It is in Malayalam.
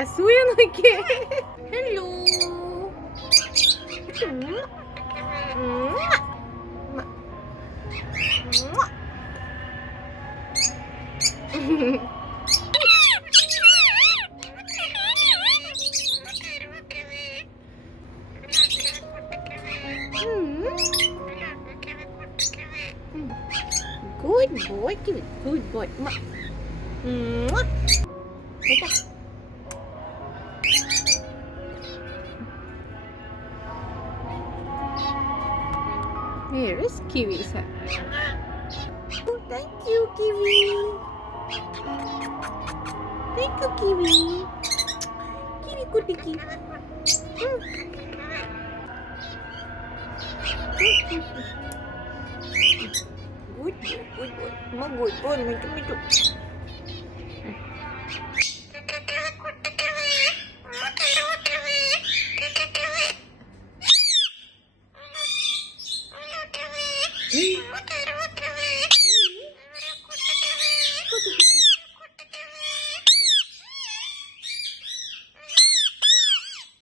അസൂയ നോക്കിയേ. Hello. Good boy, good boy. Here is Kiwi. Oh, thank you, Kiwi. Thank you, Kiwi. Kiwi, good Kiwi. Good boy. Ma good boy. Mintu.